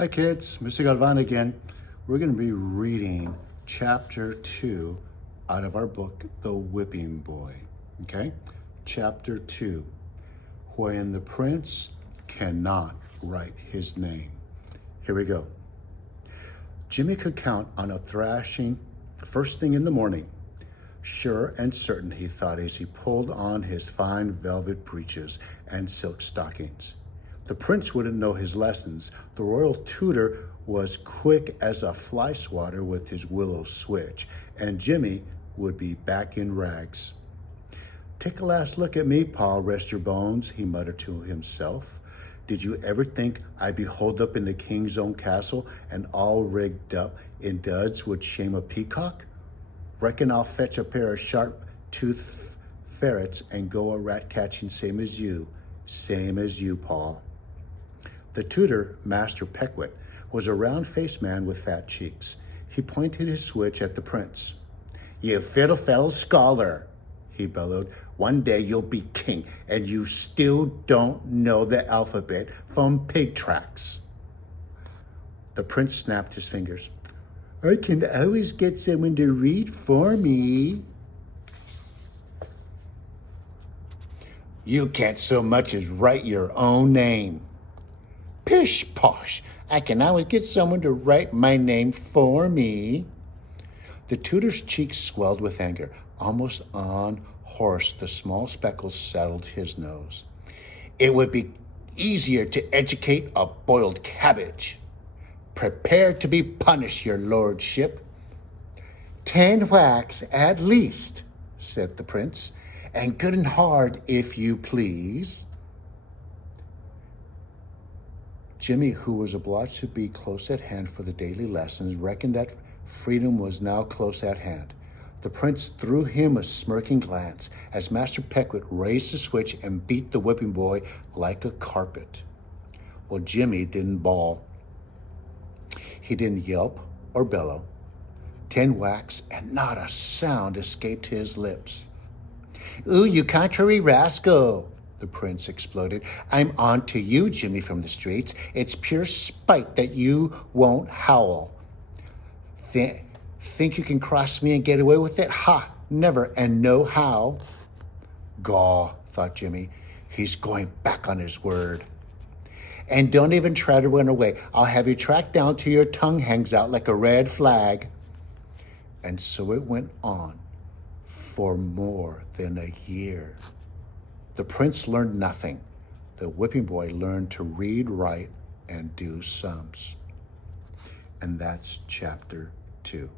Hi kids, Mr. Galvan again. We're going to be reading chapter 2 out of our book, The Whipping Boy. Okay? Chapter 2, when the prince cannot write his name. Here we go. Jimmy could count on a thrashing first thing in the morning. Sure and certain, he thought as he pulled on his fine velvet breeches and silk stockings. The prince wouldn't know his lessons. The royal tutor was quick as a fly swatter with his willow switch, and Jimmy would be back in rags. "Take a last look at me, Pa, rest your bones," he muttered to himself. "Did you ever think I'd be holed up in the king's own castle and all rigged up in duds would shame a peacock? Reckon I'll fetch a pair of sharp-toothed ferrets and go a rat-catching same as you, Pa." The tutor, Master Peckwitt, was a round-faced man with fat cheeks. He pointed his switch at the prince. "You fiddle-faddle scholar," he bellowed. "One day you'll be king, and you still don't know the alphabet from pig tracks." The prince snapped his fingers. "I can always get someone to read for me." "You can't so much as write your own name." "Pish posh, I can always get someone to write my name for me." The tutor's cheeks swelled with anger. Almost on horse, the small speckles saddled his nose. "It would be easier to educate a boiled cabbage. Prepare to be punished, your lordship." 10 whacks at least," said the prince, "and good and hard, if you please." Jimmy, who was obliged to be close at hand for the daily lessons, reckoned that freedom was now close at hand. The prince threw him a smirking glance as Master Peckwitt raised the switch and beat the whipping boy like a carpet. Well, Jimmy didn't bawl. He didn't yelp or bellow. 10 whacks and not a sound escaped his lips. "Ooh, you contrary rascal," the prince exploded. "I'm on to you, Jimmy from the streets. It's pure spite that you won't howl. Think you can cross me and get away with it? Ha, never and no how." "Gaw," thought Jimmy. He's going back on his word. "And don't even try to run away. I'll have you tracked down till your tongue hangs out like a red flag." And so it went on for more than a year. The prince learned nothing. The whipping boy learned to read, write, and do sums. And that's chapter 2.